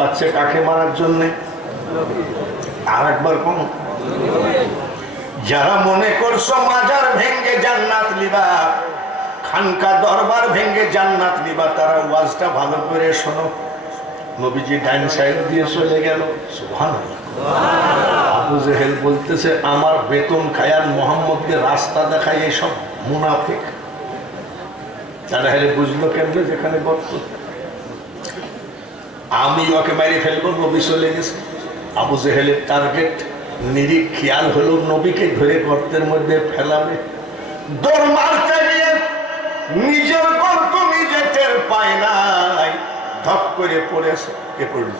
পাচ্ছে কাকে মারার জন্য? আর একবার কোন যারা মনে করছো মাজার ভেঙ্গে জান্নাত নিবা, খানকা দরবার ভেঙ্গে জান্নাত নিবা, তারা ওয়াজটা ভালো করে শোনো। নবীজি ডাইন সাইড দিয়ে চলে গেল, সুবহানাল্লাহ। আবু জেহেল বলতেছে আমার বেতন খায়ার মোহাম্মদকে রাস্তা দেখায় এইসব মুনাফিক। তারা হেলে বুঝলো কেমনে যেখানে গর্ত, আমি ওকে বাইরে ফেলবো, নবী চলে গেছে। আবু জেহেলের টার্গেট নিরিখ খেয়াল হলো নবীকে ধরে গর্তের মধ্যে ফেলাবে। দৌড় মারতে গিয়ে নিজের গর্ত নিজে টের পায় নাই, ধপ করে পড়েছে। কে পড়ল?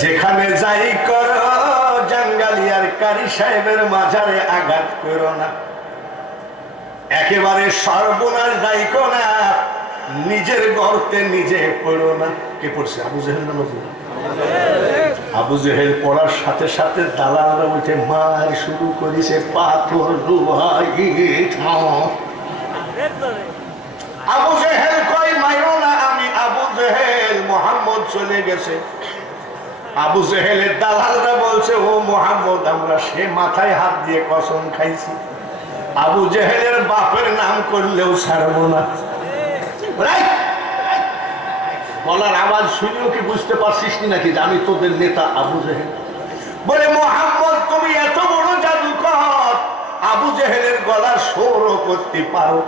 যেখানে যাই করো জাঙ্গালিয়ার কারি সাহেবের মাজারে আঘাত করো না, একেবারে সর্বনাশ দায়িত্ব না, নিজের গর্তে নিজে পড়ো না। কে পড়ছে? আবু জেহেল না নবী? আবু জেহেল পড়ার সাথে সাথে দালালরা উঠে মার শুরু করেছে, পাথর আবু জেহেল কই মাইরো না, আমি আবু জেহেল, মোহাম্মদ চলে গেছে। আবু জেহেলের দালালরা বলছে ও মোহাম্মদ, আমরা সে মাথায় হাত দিয়ে কসম খাইছি, আবু জেহেলের বাপের নাম করলেও ছাড়বো না। গলার আওয়াজ শুনেও কি বুঝতে পারছিস নাকি যে আমি তোদের নেতা আবু জেহেল? বলে মোহাম্মদ তুমি এত বড় জাদুকর, আবু জেহেলের গলার সৌরও করতে পারো?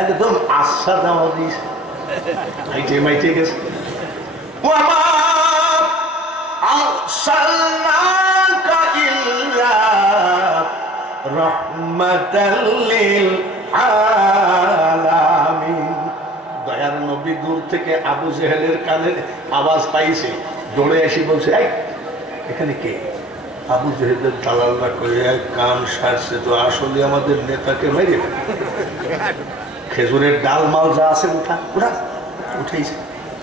একদম আশা দেওয়া দিস, মাইটে মাইটে গেছে। দয়ার নবী দূর থেকে আবু জেহেলের কানে আওয়াজ পাইছে, দৌড়ে এসে বলছে এই এখানে কে? আবু জেহেলের দালালরা করে কান সারছে তো আসলে আমাদের নেতাকে মেরে খেজুরের ডাল মাল যা আছে উঠা উঠা উঠেছে,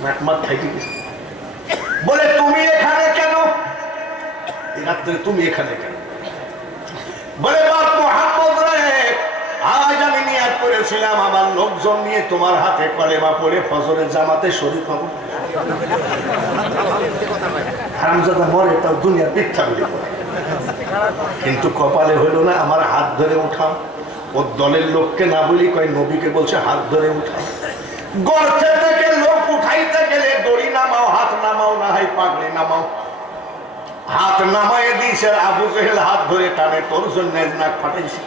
নাক মাক খাইতে গেছে। বলে তুমি এখানে কেন? রাত্রে তুমি এখানে কেন? বলে বাপ মোহাম্মদ রে, আজ আমি নিয়াত করেছিলাম আমার লোকজন নিয়ে তোমার হাতে কলেমা পড়ে ফজরের জামাতে শরীক হব। হারামজাদা মরে তাও দুনিয়ার মিথ্যা বলে, কিন্তু কপালে হইল না। আমার হাত ধরে উঠাও, ওর দলের লোককে না বলি কয় নবীকে বলছে হাত ধরে উঠাও। গর্তে থেকে লোক উঠাইতে গেলে দড়ি নামাও, হাত নামাও, না হয় পাগড়ি নামাও। হাত নামায় দিয়েছে, আবু জেহেল হাত ধরে টানে, তোর জন্য নাক ফাটাইছি,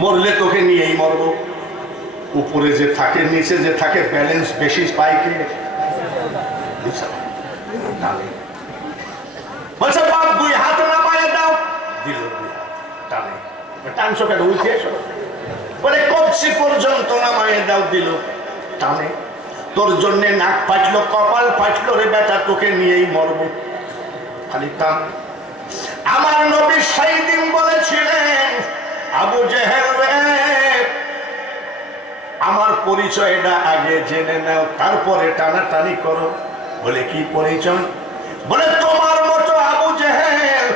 মরলে তোকে নিয়েই মরব। উপরে যে থাকে নিচে যে থাকে ব্যালেন্স বেশি পায় কে? বলছে বাপ দুই হাত নামায় দাও, দিল দুই হাত টানে, টানছো কেন? উঠে এসো। বলে কবজি পর্যন্ত নামায় দাও, দিল টানে। তোর জন্য নাক ফাটলো, কপাল ফাটলো রে বেটা, তোকে নিয়েই মরব, খালি টান। আমার নবী সেই দিন বলেছিলেন আবু জেহেল রে, আমার পরিচয়টা আগে জেনে নাও, তারপরে টানাটানি করো। বলে কি পরিচয়? বলে তোমার মতো আবু জেহেল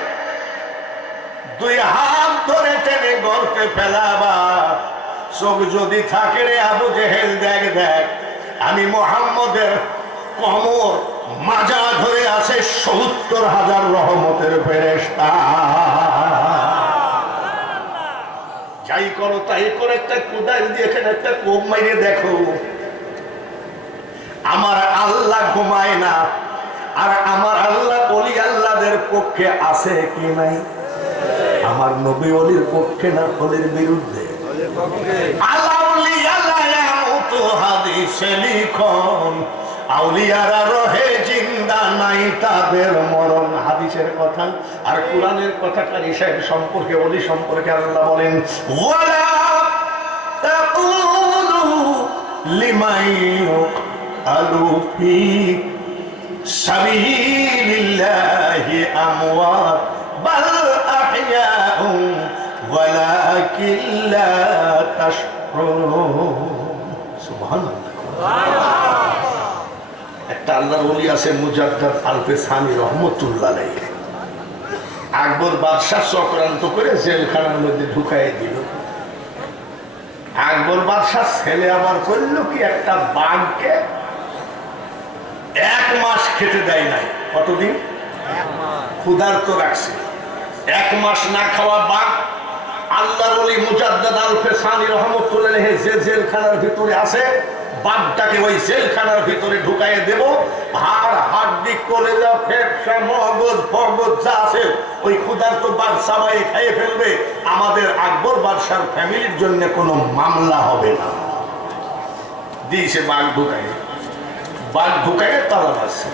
দুই হাত ধরে টেনে গর্তে ফেলাবা, চোখ যদি থাকে রে আবু জেহেল দেখ দেখ, আমি মোহাম্মদের কোমর মাজা ধরে আছে ৭০,০০০ রহমতের ফেরেশতা। যাই করো তাই করে একটা কোদাল দিয়ে এখানে একটা কোপ মাইরে দেখো, আমার আল্লাহ ঘুমায় না। আর আমার আল্লাহ ওলি আল্লাহদের পক্ষে আছে কি নাই? আমার নবী ওলির পক্ষে না ওলির বিরুদ্ধে? হাদিসে লিখন আউলিয়ারা রহে জিন্দা, নাই তাদের মরণ। হাদিসের কথা আর কোরআনের কথা কারি সাহেব সম্পর্কে, ওলি সম্পর্কে আল্লাহ বলেন ওয়ালা তাকুলু লিমান ইউকতালু ফি সাবিলিল্লাহি আমওয়াত বাল আহইয়াউ ওয়ালাকিন লা তাশউরুন। একটা আল্লাহর ওলি আছে মুজাদ্দাদ আলফে সানি রহমতুল্লাহ আলাইহি। আকবর বাদশাহ চক্রান্ত করে জেলখানার মধ্যে ঢুকাই দিল। আকবর আকবর বাদশাহ ছেলে আবার করলো কি, একটা বাঘকে 1 মাস খেতে দেয় নাই। কতদিন? ক্ষুধার্ত রাখছে। 1 মাস না খাওয়া বাঘ। আল্লাহর ওলি মুজাদ্দাদ আল ফেসানি রহমতুল্লাহ আলাইহি যে জেলখানার ভিতরে আছে, বাঘটাকে ওই জেলখানার ভিতরে ঢুকাইয়ে দেব। হাড় হাড্ডি কলেজা ফেফসা মগজ ফগজ যা আছে ওই ক্ষুধার্ত বাঘ সবাই খেয়ে ফেলবে। আমাদের আকবর বাদশার ফ্যামিলির জন্য কোনো মামলা হবে না। দিয়েছে বাঘ ঢুকাইয়ে। বাঘ ঢুকাইয়ে তালা মারছে।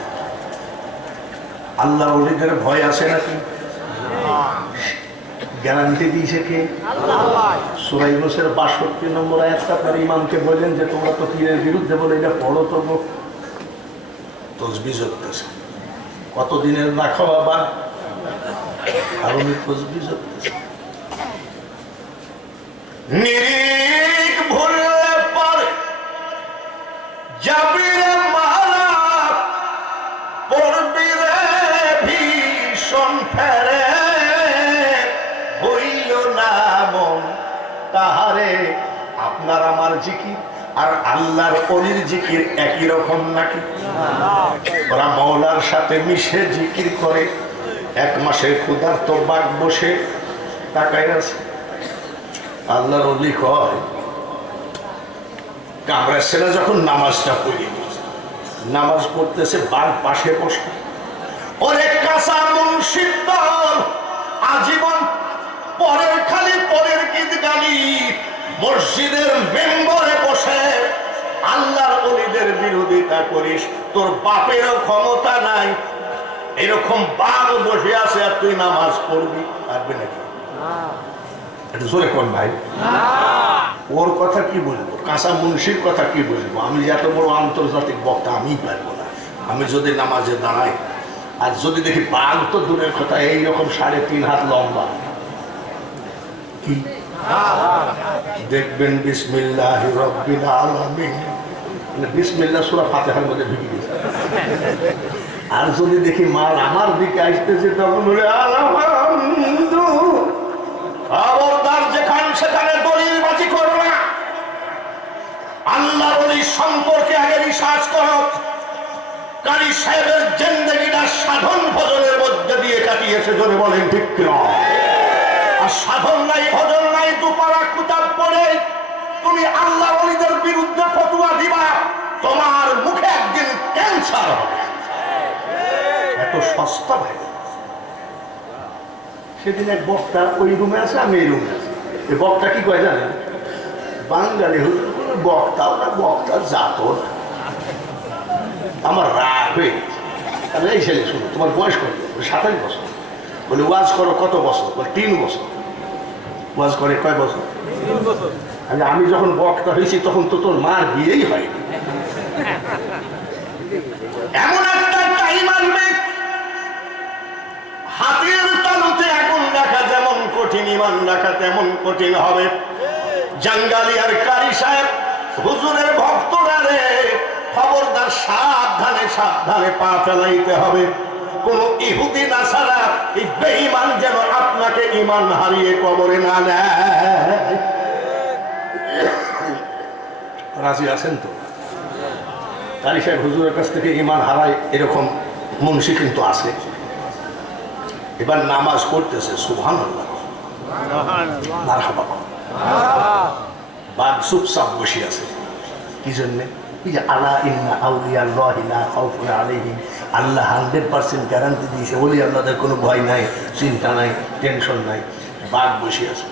আল্লাহর ওলিদের ভয় আছে নাকি? গ্যারান্টি দিয়েছে কে? সূরা ইউনূসের ৬২ নম্বর আয়াতটা আপনার ইমামকে বললেন যে তোমরা তো পীরের বিরুদ্ধে বলে এটা পড়ো, তো তসবিহ করতেছে। কতদিনের না খাওয়া বাঘ আর উনি তসবিহ করতেছে। নিরিখ ভুললে পারে যাবি রে মালা, পড়বি রে ভীষণ ফেরে, হইল না মন তাহারে। আপনার আমার জিকির আর আল্লাহর ওলির জিকির একই রকম নাকি? ওরা মওলার সাথে মিশে জিকির করে। 1 মাসের ক্ষুধার্ত বাঘ বসে তাকায় আছে। আল্লাহর ওলি কয়, কামরার ছেলে যখন নামাজটা পড়ি, নামাজ পড়তেছে, বাঘ পাশে বসে। ওরে কাঁচা মুন্সির দল, আজীবন পরের খালি পরের গীত গালি, মসজিদের মেম্বরে বসে আল্লাহর ওলিদের বিরোধিতা করিস, তোর বাপেরও ক্ষমতা নাই। এরকম বাঘ বসে আছে আর তুই নামাজ পড়বি, পারবে নাকি? এটা জোরে কোন ভাই? ওর কথা কি বলবো, কাঁচা মুন্সির কথা কি বলবো? আমি এত বড় আন্তর্জাতিক বক্তা, আমি পারবো না। আমি যদি নামাজে দাঁড়াই আর যদি দেখি বাঘ, তো দূরের কথা, এইরকম 3.5 হাত লম্বা, কি দেখবেন? বিসমিল্লাহির রাব্বিল আলামিন, বিসমিল্লাহ সূরা ফাতিহার মধ্যে ঢুকে গেছে। আর যদি দেখি মাল আমার দিকে আসতেছে, তখন বলে আলহামদু। খবরদার, যেখানে সেখানে দলিলবাজি করো না। আল্লাহর ওলি সম্পর্কে আগে রিসার্চ করো। কারি সাহেবের জিন্দেগিটা সাধন ভজনের মধ্যে দিয়ে কাটিয়েছে, জোরে বলেন ঠিক কিনা? আর সাধন নাই, ভজন নাই, দুপারা কুতাব পড়ে তুমি আল্লাহ ওলিদের বিরুদ্ধে ফতোয়া দিবা, তোমার মুখে একদিন ক্যান্সার হবে। এত সস্তা ভাই। সেদিন এক বক্তা ওই রুমে আছে, আমি এই রুমে আছি। এই বক্তা কি কয় জানেন? বাঙালি হুজুর কোনো বক্তাও না, বক্তা জাত না। আমার রাগ হয়ে গেছে। এই ছেলে শুনো, তোমার বয়স কত? 27 বছর। বলে ওয়াজ করো কত বছর? বলে 3 বছর। ওয়াজ করে কয় বছর? 3 বছর। আমি যখন বক্তা হয়েছি তখন তো তোর মার বিয়েই হয়নি। এমন একটা টাইম আসবে, হাতের তালুতে আগুন রাখা যেমন কঠিন, ইমান রাখা তেমন কঠিন হবে। জাঙ্গালি আর কারি সাহেব হুজুরের ভক্তরা রে, খবরদার, সাবধানে সাবধানে পা ফেলাইতে হবে। কোন ইহুদি নাসারা এই বেঈমান যেন আপনাকে ঈমান হারিয়ে কবরে না নেয়। রাজি আছেন তো? কারি সাহেব হুজুরের কাছ থেকে ঈমান হারায় এরকম মুন্সি কিন্তু আছে। এবার নামাজ পড়তেছে, সুবহানাল্লাহ, মারহাবা। বাঘ চুপচাপ বসে আছে। কি জন্যে? আল্লাহ ইন্না আউলিয়াল্লাহি লা খাউফুন আলাইহিম, আল্লাহ 100% গ্যারান্টি দিয়েছে, ওলি আল্লাহদের কোনো ভয় নাই, চিন্তা নাই, টেনশন নাই। বাঘ বসে আছে।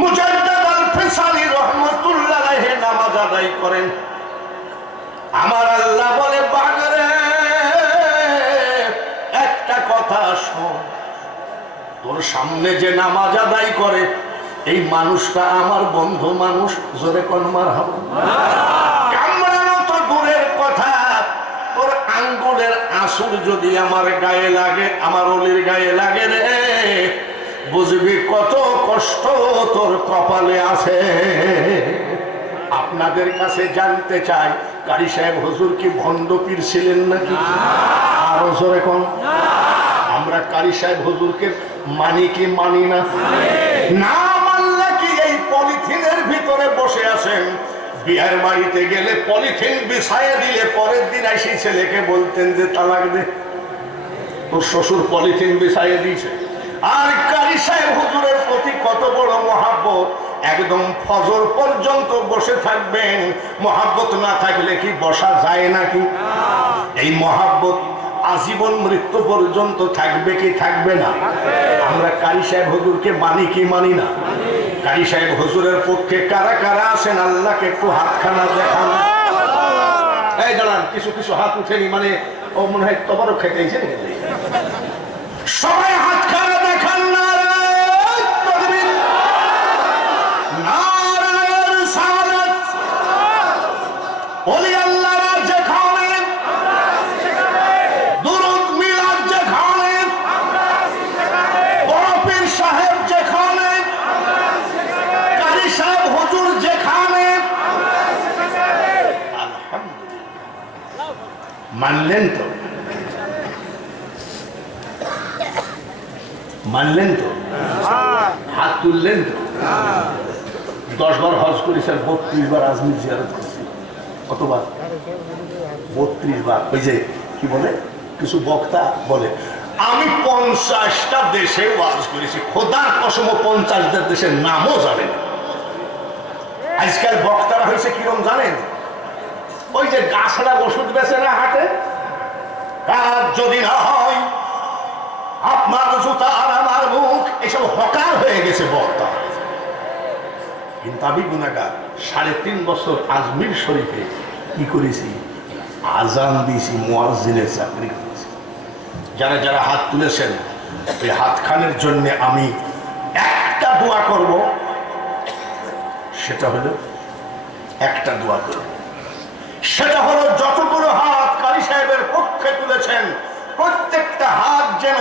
মুজাদ্দাদ আল ফিসালি রাহমাতুল্লাহ আলাইহি নামাজ আদায় করেন। আমার আল্লাহ বলে, বাঘ রে, একটা কথা শোন, তোর সামনে যে নামাজ আদায় করে এই মানুষটা আমার বন্ধু মানুষ, জোরে কোন মারহাবা। কামড়ানো তো দূরের কথা, তোর আঙ্গুলের আঁসুর যদি আমার গায়ে লাগে, আমার ওলির গায়ে লাগে রে, বুঝবি কত কষ্ট তোর কপালে আছে। আপনাদের কাছে জানতে চাই, কারি সাহেব হুজুর কি ভণ্ড পীর ছিলেন নাকি? আরো জোরে কোন। আমরা কারি সাহেব হুজুরকে মানি কি মানি না? না মানলে কি এই পলিথিনের ভিতরে বসে আছেন, বিয়ের বাড়িতে গেলে পলিথিন বিছাইয়ে দিলে পরের দিন এসে ছেলেকে বলতেন যে তালাক দে, তোর শ্বশুর পলিথিন বিছাইয়ে দিয়েছে। আর কারি সাহেব হুজুরের প্রতি কত বড় মহাব্বত, একদম ফজর পর্যন্ত বসে থাকবেন। মহাব্বত না থাকলে কি বসা যায় নাকি? এই মহাব্বত আজীবন মৃত্যু পর্যন্ত থাকবে কি থাকবে না? আমরা কারি সাহেব হুজুরকে মানি কি মানি না? কারি সাহেব হুজুরের পক্ষে কারা কারা আছেন আল্লাহকে একটু হাতখানা দেখান। এই দাঁড়ান, কিছু কিছু হাত উঠেনি, মানে ও মনে হয় তোমারও খেতেছে। সবাই হাতখানা দেখান। ওলি আল্লাহরা যেখানে, দুরূদ মিলাদ যেখানে, বড় পীর সাহেব যেখানে, কারি সাহেব হুজুর যেখানে, আলহামদুলিল্লাহ। মানলেন তো? মানলেন তো? হাত তুললেন তো? 10 বার হজ করেছেন, 32 বার আজমির জিয়ারত করেছেন। কতবার? 32 বার। ওই যে কি বলে কিছু বক্তা বলে, আমি 50টা দেশে ওয়াজ করেছি। খোদার কসম 50 দেশের নামও জানেন। আজকাল বক্তারা হয়েছে কিরম জানেন? ওই যে গাছড়া ওষুধ বেচে না হাটে, যদি না হয় আপনার জুতা আর আমার মুখ, এসব হকার হয়ে গেছে বক্তা। কিন্তু আমি গুনাহগার। 3.5 বছর আজমির শরীফে কি করেছি? আজান দিয়েছি, মুয়াজ্জিনের চাকরি করেছি। যারা যারা হাত তুলেছেন, এই হাতখানের জন্য আমি একটা দোয়া করব। সেটা হলো একটা দোয়া করব, সেটা হলো যতগুলো হাত কারি সাহেবের পক্ষে তুলেছেন, প্রত্যেকটা হাত যেন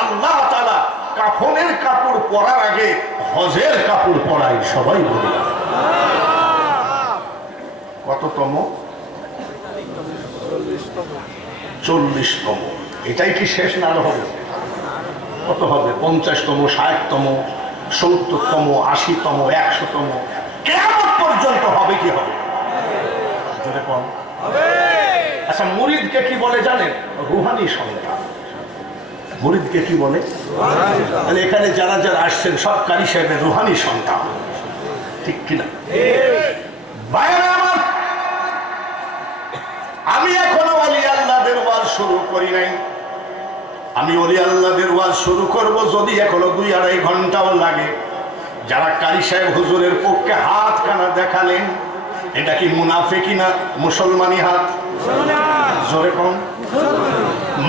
আল্লাহ তাআলা কাফনের কাপড় পরার আগে হজের কাপড় পরাই। সবাই বলে কততম? 40তম। এটাই কি শেষ না আরো হবে? কত হবে? 50তম, 60তম, 70তম, 80তম, 100তম, কিয়ামত পর্যন্ত হবে কি হবে? জোরে কম হবে। আচ্ছা, মুরিদকে কি বলে জানেন? রুহানি সন্তান। মুরিদকে কি বলে? মানে এখানে যারা যারা আসছেন সব কারি সাহেবের রুহানি সন্তান, ঠিক কিনা? আমি এখনো ওলি আল্লাহদের ওয়াজ শুরু করি নাই। আমি ওলি আল্লাহদের ওয়াজ শুরু করব যদি এখনো 2-2.5 ঘন্টাও লাগে। যারা কারি সাহেব হুজুরের পক্ষে হাত খানা দেখালেন, এটা কি মুনাফিকি না মুসলমানি হাত? জোরে কম।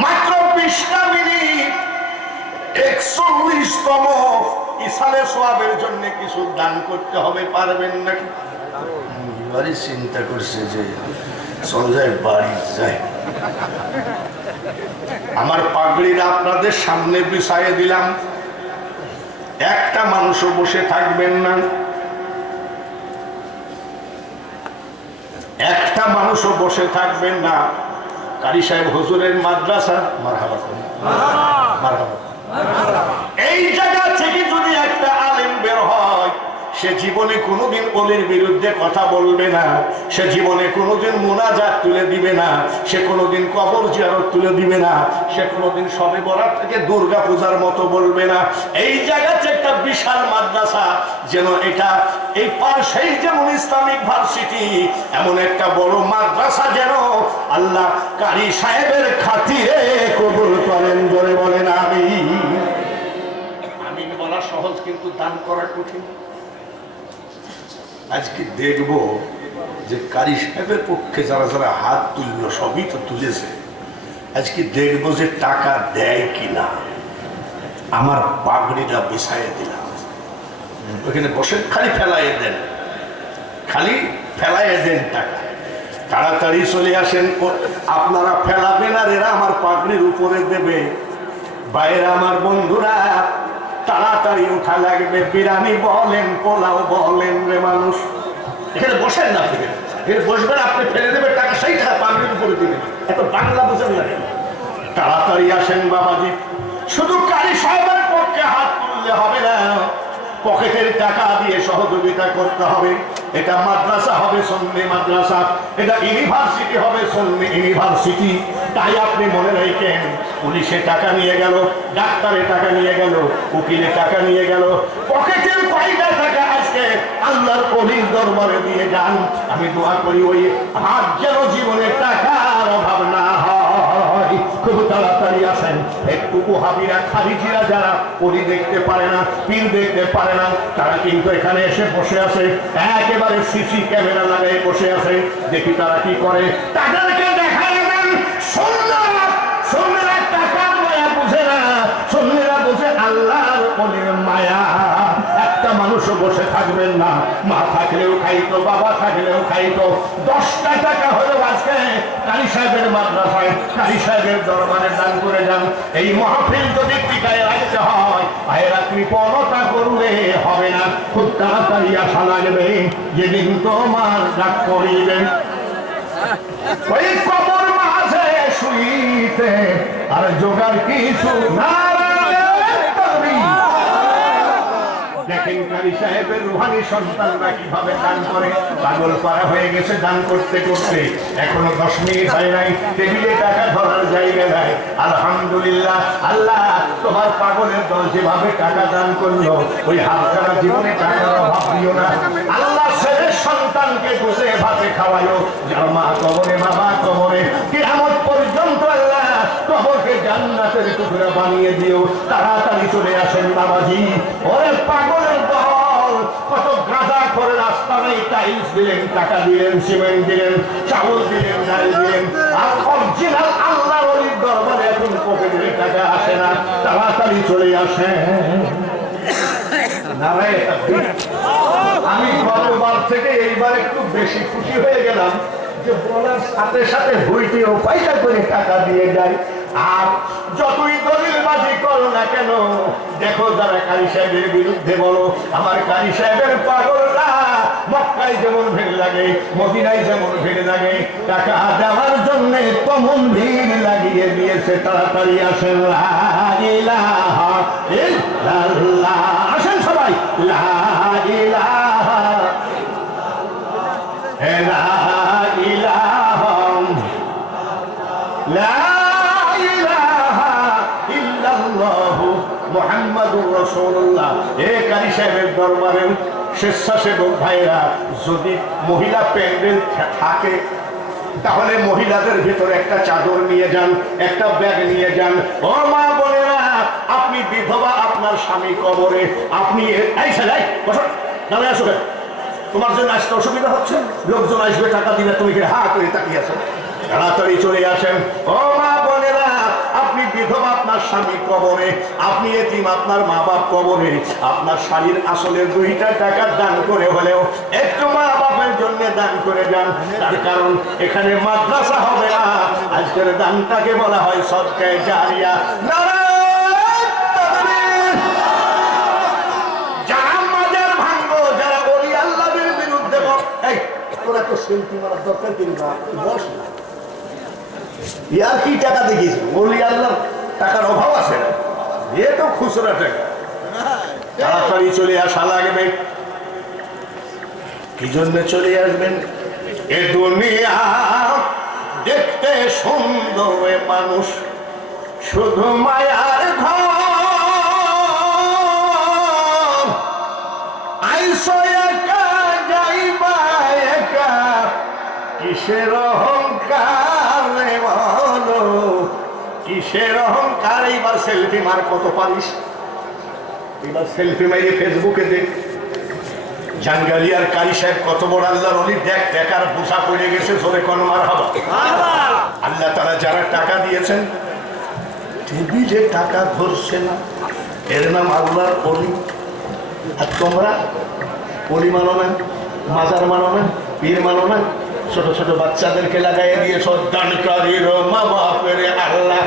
মাত্র 20টা মিনিট 41তম ইসালে সওয়াবের জন্য কিছু দান করতে হবে, পারবেন নাকি? বাড়ি চিন্তা করছে যে চল যায়, বাড়ি যায়। আমার পাগড়িটা আপনাদের সামনে বিছাইয়ে দিলাম, একটা মানুষও বসে থাকবেন না, একটা মানুষও বসে থাকবেন না। কারি সাহেব হুজুরের মাদ্রাসা, মারহাবা মারহাবা। এই জায়গা থেকে যদি একটা আলেম বের হয়, সে জীবনে কোনোদিন ওলির বিরুদ্ধে কথা বলবে না, সে জীবনে কোনোদিন মুনাজাত তুলে দিবে না, সে কোনোদিন কবর জিয়ারত তুলে দিবে না, সে কোনোদিন শবে বরাত থেকে দুর্গা পূজার মতো বলবে না। এই জায়গাতে একটা বিশাল মাদ্রাসা, যেন এটা এই পাশেই যেমন ইসলামিক ভার্সিটি, এমন একটা বড় মাদ্রাসা যেন আল্লাহ কারি সাহেবের খাতিরে কবুল করেন। জোরে বলেন আমিন। আমিন বলা সহজ, কিন্তু দান করা কঠিন। আজকে দেখব যে কারি সাহেবের পক্ষে যারা যারা হাত তুলল, সবই তো তুলেছে, আজকে দেখব যে টাকা দেয় কিনা। আমার পাগড়িটা বিছাইয়ে দিলাম, ওখানে বসে খালি ফেলাইয়ে দেন, খালি ফেলাইয়ে দেন টাকা। তাড়াতাড়ি চলে আসেন, আপনারা ফেলাবেন আর এরা আমার পাগড়ির উপরে দেবে। বাইরে আমার বন্ধুরা তাড়াতাড়ি উঠা লাগবে। বিরিয়ানি বলেন, পোলাও বলেন রে মানুষ, এখানে বসেন না, এখানে বসবেন, আপনি ফেলে দেবেন টাকা, সেই টাকা পাগড়ির উপরে দিবেন। এত বাংলা বুঝেন না, তাড়াতাড়ি আসেন বাবাজি। শুধু কারি সাহেবের পক্ষে হাত তুললে হবে না, পকেটের টাকা দিয়ে সহযোগিতা করতে হবে। এটা মাদ্রাসা হবে সুন্নি মাদ্রাসা, এটা ইউনিভার্সিটি হবে সুন্নি ইউনিভার্সিটি। তাই আপনি মনে রাখেন, পুলিশে টাকা নিয়ে গেল, ডাক্তারে টাকা নিয়ে গেল, উকিলে টাকা নিয়ে গেল, পকেটের পয়সা টাকা আজকে আল্লাহর ওলির দরবারে দিয়ে যান। আমি দোয়া করি ওই হাত যেন জীবনে টাকার অভাব না হয়। খুব তাড়াতাড়ি আসেন। একটু ওহাবিরা খারিজিরা যারা ওলি দেখতে পারে না, পীর দেখতে পারে না, তারা কিন্তু এখানে এসে বসে আছে, একেবারে সিসি ক্যামেরা লাগাই বসে আছে। দেখি তারা কি করে, তাদেরকে দেখা যাবেন। সুন্নিরা টাকার মায়া বুঝে না, সুন্নিরা বুঝে আল্লাহর ওলির মায়া। একটা মানুষও বসে থাকবেন না, মা থাকলেও খাইতো, বাবা থাকলেও খাইতো। 10টা টাকা হলো আজকে কারি সাহেবের মাদ্রাসায়, কারি সাহেবের দরবারে দান করে যান। এই মাহফিল যদি টিকায় রাখতে হয়, আয়রা কৃপণতা করলে হবে না। খুব তাড়াতাড়ি আশা লাগবে, যেদিন তোমার ডাক করিবে ওই কবর মাঝে শুইতে, আর জোগাড় কিছু না। দেখেন কারি সাহেবের রুহানি সন্তানরা কিভাবে দান করে। পাগল পারা হয়ে গেছে দান করতে করতে, এখনো 10 মিনিট হয় নাই, টেবিলে টাকা ধরার জায়গা নাই। আলহামদুলিল্লাহ, আল্লাহ তোমার পাগলের দল যেভাবে টাকা দান করলো, ওই হাতছাড়া জীবনে টাকার অভাব দিও না। আল্লাহ ছেলের সন্তানকে বসে ভাতে খাওয়ালো, যার মা কবরে, বাবা কবরে, কিয়ামত পর্যন্ত আল্লাহ কবরকে জান্নাতের টুকরা বানিয়ে দিও। তাড়াতাড়ি চলে আসেন বাবাজি। ওরে পাগলের দল, কত গাঁজা করে রাস্তা নেই, টাইলস দিলেন, টাকা দিলেন, সিমেন্ট দিলেন, চাউল দিলেন, ডাল দিলেন, আর অরিজিনাল আল্লাহর ওলির দরবারে এখন পকেটে টাকা আসে না। তাড়াতাড়ি চলে আসেন। আমি গতবার থেকে এইবার একটু বেশি খুশি হয়ে গেলাম যে বলার সাথে সাথে ভুইটিও পয়সা করে টাকা দিয়ে যায়। আর যতই দলিলবাজি করো না কেন, দেখো যারা কারি সাহেবের বিরুদ্ধে বলো, আমার কারি সাহেবের পাগলরা মক্কায় যেমন ভিড় লাগে, মদিনায় যেমন ভিড় লাগে, টাকা দেওয়ার জন্য তেমন ভিড় লাগিয়ে দিয়েছে। তাড়াতাড়ি আসেন। লা ইলাহা ইল্লাল্লাহ, আসেন সবাই। লা ইলাহা ইল্লাল্লাহ, লা ইলাহা ইল্লাল্লাহ মুহাম্মাদুর রাসূলুল্লাহ। এ কারি সাহেবের দরবারের স্বেচ্ছাসেবক ভাইরা, যদি মহিলা প্যান্ডেল থাকে তাহলে মহিলাদের ভিতরে একটা চাদর নিয়ে যান, একটা ব্যাগ নিয়ে যান। ও মা বোনেরা, আপনি বিধবা, আপনার স্বামী কবরে, আপনি দাঁড়ায় আসো, তোমার জন্য আসতে অসুবিধা হচ্ছে, লোকজন আসবে টাকা দিলে, তুমি হা করে তাকিয়ে আছো। তাড়াতাড়ি চলে আসেন। ও মা বোনেরা, আপনি বিধবা, আপনার স্বামী কবরে, আপনি এতিম, আপনার মা বাপ কবরে, আপনার শাড়ির আসলের 2টা টাকা দান করে হলেও একটু মা বাপের জন্য দান করে যান। তার কারণ এখানে মাদ্রাসা হবে না, আজকের দানটাকে বলা হয় সদকায়ে জারিয়া। যারা মাজার ভাঙবো, যারা ওলি আল্লাহর বিরুদ্ধে, এই তোরা তো সেলফি মারার দরকার কি না, বস না, ইয়ার কি টাকা দেখিস, ওলি আল্লাহর টাকার অভাব আছে না, এ তো খুচরা টাকা। তাড়াতাড়ি চলে আসা লাগবে। কি জন্য চলে আসবেন? এ দুনিয়া দেখতে সুন্দর, মানুষ শুধু মায়ার ঘর। আইসো একা, যাইবা একা, কিসের অহংকার বলো, কিসের অহংকার? এইবার সেলফি মার কত পারিস, এবার সেলফি মাইরে ফেসবুকে দেখ। জাঙ্গালিয়ার কারি সাহেব কত বড় আল্লাহর ওলি, দেখ দেখার বোঝা পড়ে গেছে, জোরে কোন মারহাবা। আল্লাহ তারা যারা টাকা দিয়েছেন, টেবিলে টাকা ধরছে না, এর নাম আল্লাহর ওলি। আর তোমরা ওলি মানো না, মাজার মানো না, পীর মানো না, ছোট ছোট বাচ্চাদেরকে লাগাইয়ে দিয়েছ দানকারীর মা বাপের আল্লাহ।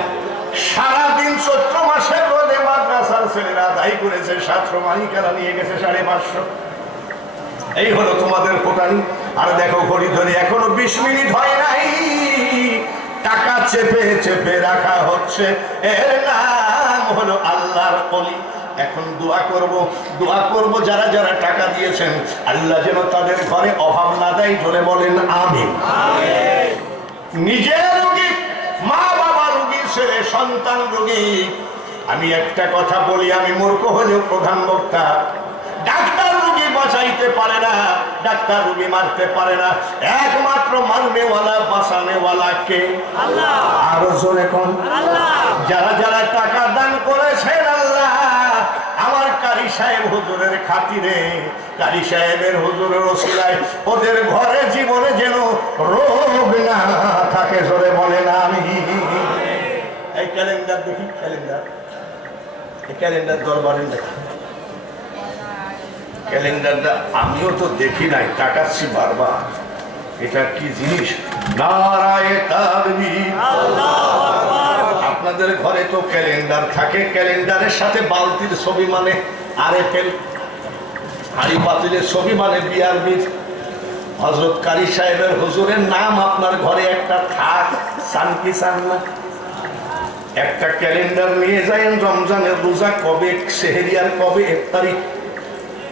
সারাদিন চৈত্র মাসের রোদে মাদ্রাসার ছেলেরা আদায় করেছে 700, মালিকারা নিয়ে গেছে 550। এই হলো তোমাদের ফোটানি। আর দেখো ঘড়ি ধরে এখনো 20 মিনিট হয় নাই, টাকা চেপে চেপে রাখা হচ্ছে। এর নাম হলো আল্লাহর ওলি। এখন দোয়া করব যারা যারা টাকা দিয়েছেন আল্লাহ যেন তাদের ঘরে অভাব না দেয়, জোরে বলেন আমিন। নিজের রোগী, মা বাবা রোগী, ছেলে সন্তান রোগী। আমি একটা কথা বলি, আমি মূর্খ হলেও প্রধান বক্তা। ডাক্তার রোগী বাঁচাইতে পারে না, ডাক্তার রোগী মারতে পারে না, একমাত্র মারনেওয়ালা বাঁচানেওয়ালা কে? আল্লাহ। আরো জোরে কোন? আল্লাহ। যারা যারা টাকা দান করেছেন আল্লাহ আমার কারি সাহেব হুজুরের খাতিরে, কারি সাহেবের হুজুরের ওসিলায় ওদের ঘরে জীবনে যেন রোগ না থাকে, জোরে বলে না আমি। এই ক্যালেন্ডার দেখি, ক্যালেন্ডার, এই ক্যালেন্ডার দরবারে দেখি ক্যালেন্ডারটা। আমিও তো দেখি নাই, তাকাচ্ছি বারবার, এটা কি জিনিস? নারায়ে তাকবীর, আল্লাহু আকবার। আপনাদের ঘরে তো ক্যালেন্ডার থাকে, ক্যালেন্ডারের সাথে বালতির ছবি মানে আরএফএল, হাড়ি পাতিলের ছবি মানে বিআরবির। হযরত কারি সাহেবের হুজুরের নাম আপনার ঘরে একটা থাক, চান কি চান না? একটা ক্যালেন্ডার নিয়ে যায়েন, রমজানের রোজা কবে, সেহরিয়ার কবে, ইফতারি,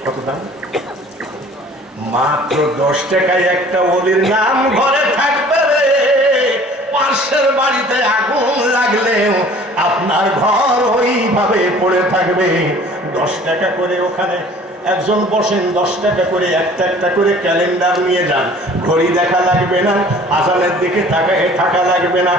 কত দাম? মাত্র 10 টাকায় একটা ওলির নাম ঘরে থাকবে রে। পাশের বাড়িতে আগুন লাগলেও আপনার ঘর ওইভাবে পড়ে থাকবে। 10 টাকা করে ওখানে একজন বসেন, 10 টাকা করে একটা একটা করে ক্যালেন্ডার নিয়ে যান। ঘড়ি দেখা লাগবে না, আজানের দিকে তাকায় থাকা লাগবে না।